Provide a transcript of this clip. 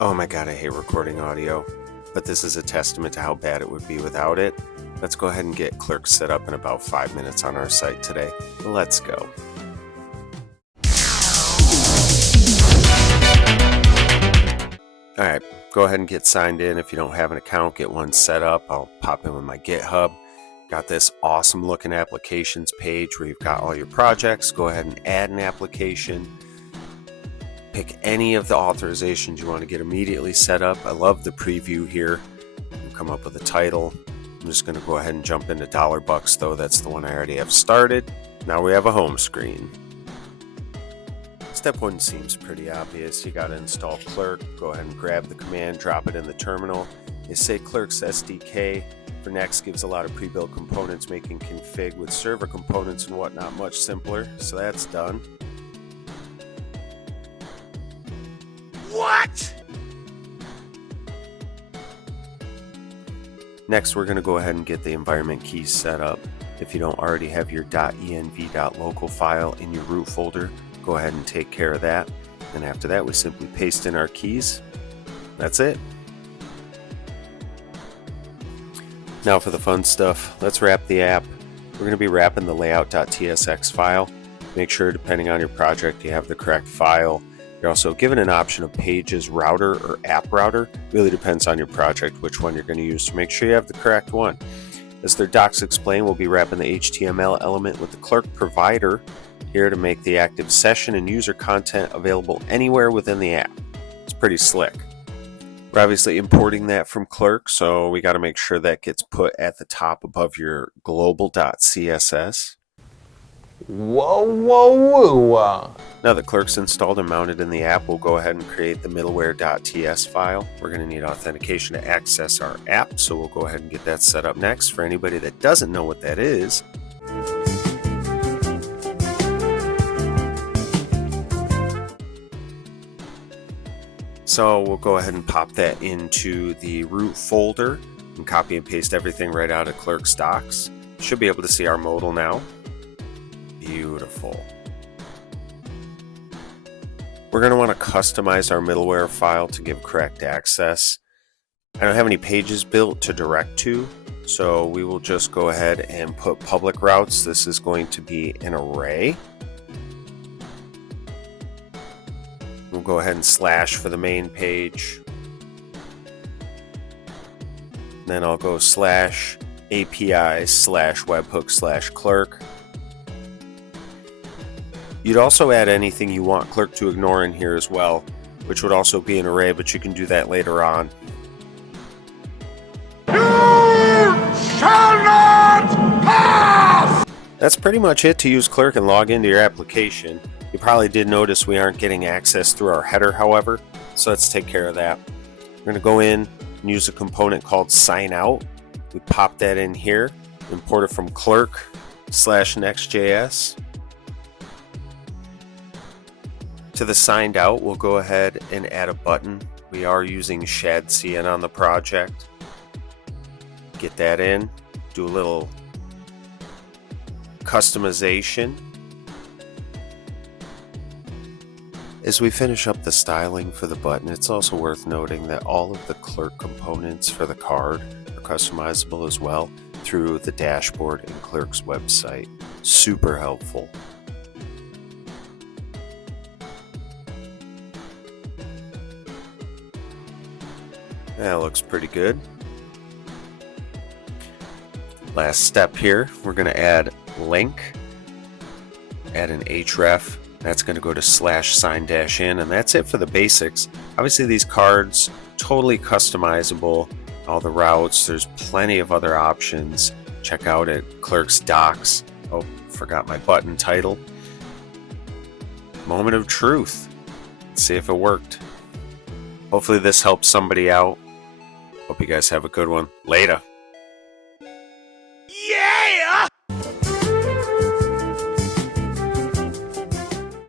Oh my god, I hate recording audio, but this is a testament to how bad it would be without it. Let's go ahead and get Clerks set up in about 5 minutes on our site today. Let's go. Alright, go ahead and get signed in. If you don't have an account, get one set up. I'll pop in with my GitHub. Got this awesome looking applications page where you've got all your projects. Go ahead and add an application. Pick any of the authorizations you want to get immediately set up. I love the preview here. We'll come up with a title. I'm just going to go ahead and jump into $bucks though. That's the one I already have started. Now we have a home screen. Step 1 seems pretty obvious. You got to install Clerk. Go ahead and grab the command, drop it in the terminal. They say Clerk's SDK for Next gives a lot of pre-built components, making config with server components and whatnot much simpler. So that's done. What? Next, we're going to go ahead and get the environment keys set up. If you don't already have your .env.local file in your root folder, go ahead and take care of that. And after that, we simply paste in our keys. That's it. Now for the fun stuff, let's wrap the app. We're going to be wrapping the layout.tsx file. Make sure, depending on your project, you have the correct file. You're also given an option of pages router or app router. Really depends on your project which one you're going to use, so make sure you have the correct one. As their docs explain, we'll be wrapping the HTML element with the Clerk provider here to make the active session and user content available anywhere within the app. It's pretty slick. We're obviously importing that from Clerk, so we got to make sure that gets put at the top above your global.css. Whoa, whoa, whoa. Now that Clerk's installed and mounted in the app, we'll go ahead and create the middleware.ts file. We're going to need authentication to access our app, so we'll go ahead and get that set up next. For anybody that doesn't know what that is, so we'll go ahead and pop that into the root folder and copy and paste everything right out of Clerk's docs. Should be able to see our modal now. Beautiful. We're going to want to customize our middleware file to give correct access. I don't have any pages built to direct to, so we will just go ahead and put public routes. This is going to be an array. We'll go ahead and slash for the main page. Then I'll go slash API slash webhook slash Clerk. You'd also add anything you want Clerk to ignore in here as well, which would also be an array, but you can do that later on. You shall not pass! That's pretty much it to use Clerk and log into your application. You probably did notice we aren't getting access through our header, however, so let's take care of that. We're going to go in and use a component called sign out. We pop that in here, import it from Clerk /Next.js. To the signed out, we'll go ahead and add a button. We are using ShadCN on the project. Get that in, do a little customization. As we finish up the styling for the button, it's also worth noting that all of the Clerk components for the card are customizable as well through the dashboard in Clerk's website. Super helpful. That looks pretty good. Last step here, we're going to add link, add an href. That's going to go to /sign-in, and that's it for the basics. Obviously, these cards, totally customizable. All the routes, there's plenty of other options. Check out at Clerk's docs. Oh, forgot my button title. Moment of truth. Let's see if it worked. Hopefully this helps somebody out. Hope you guys have a good one. Later.